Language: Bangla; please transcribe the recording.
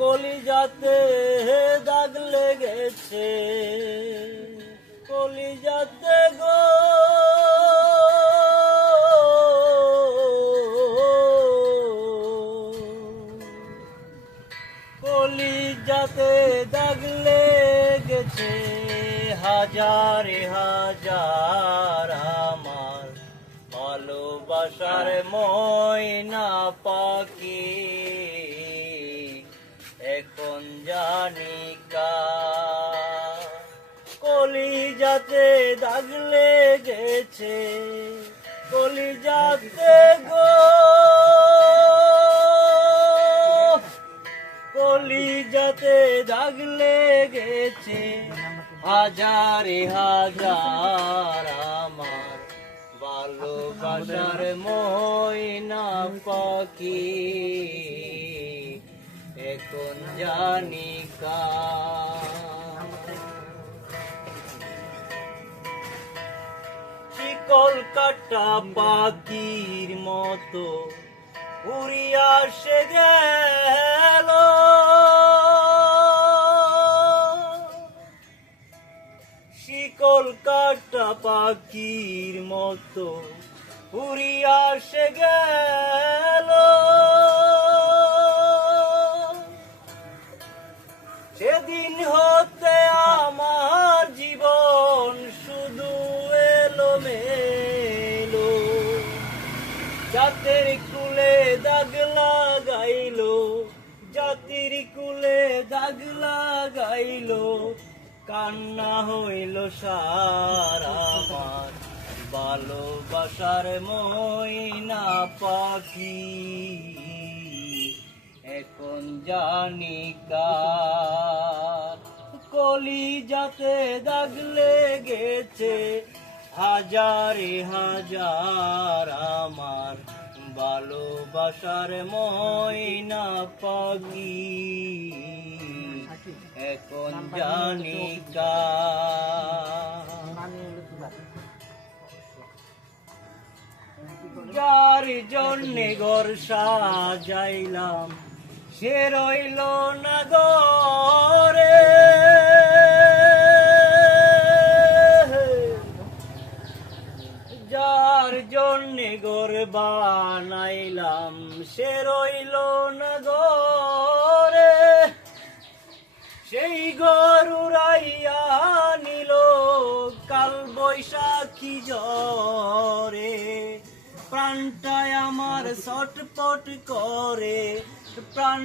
কলিজাতে দাগ লেগেছে, কলিজাতে গো কলিজাতে দাগ লেগেছে, হাজারে হাজার আমার ভালোবাসার ময়না পাখি এখন জানি কার। কলিজাতে দাগ লেগেছে, কলিজাতে গো কলিজাতে দাগ লেগেছে, হাজারে হাজার আমার ভালোবাসার ময়না পাখি এখন জানি কার। শিকল কাটা পাখির মতো উড়িয়া সে গেল, শিকল কাটা পাখির মতো উড়িয়া সে গেল, সেদিন হতে আমার জীবন শুধু এলোমেলো, জাতের কুলে দাগ লাগাইলো, জাতির কুলে দাগ লাগাইলো, কান্না হইল সার আমার ভালোবাসার ময়না পাখি এখন জানি কার। কলিজাতে দাগ লেগেছে, হাজারে হাজার আমার ভালোবাসার ময়না পাখি এখন জানি কার। যার জন্যে ঘর সাজাইলাম সে রইল না ঘরে, যার জন্যে ঘর বানাইলাম সে রইল না ঘরে, সেই ঘর উড়াইয়া নিল কাল বৈশাখী ঝড়ে, প্রাণটায় আমার ছটপট করে, প্রাণ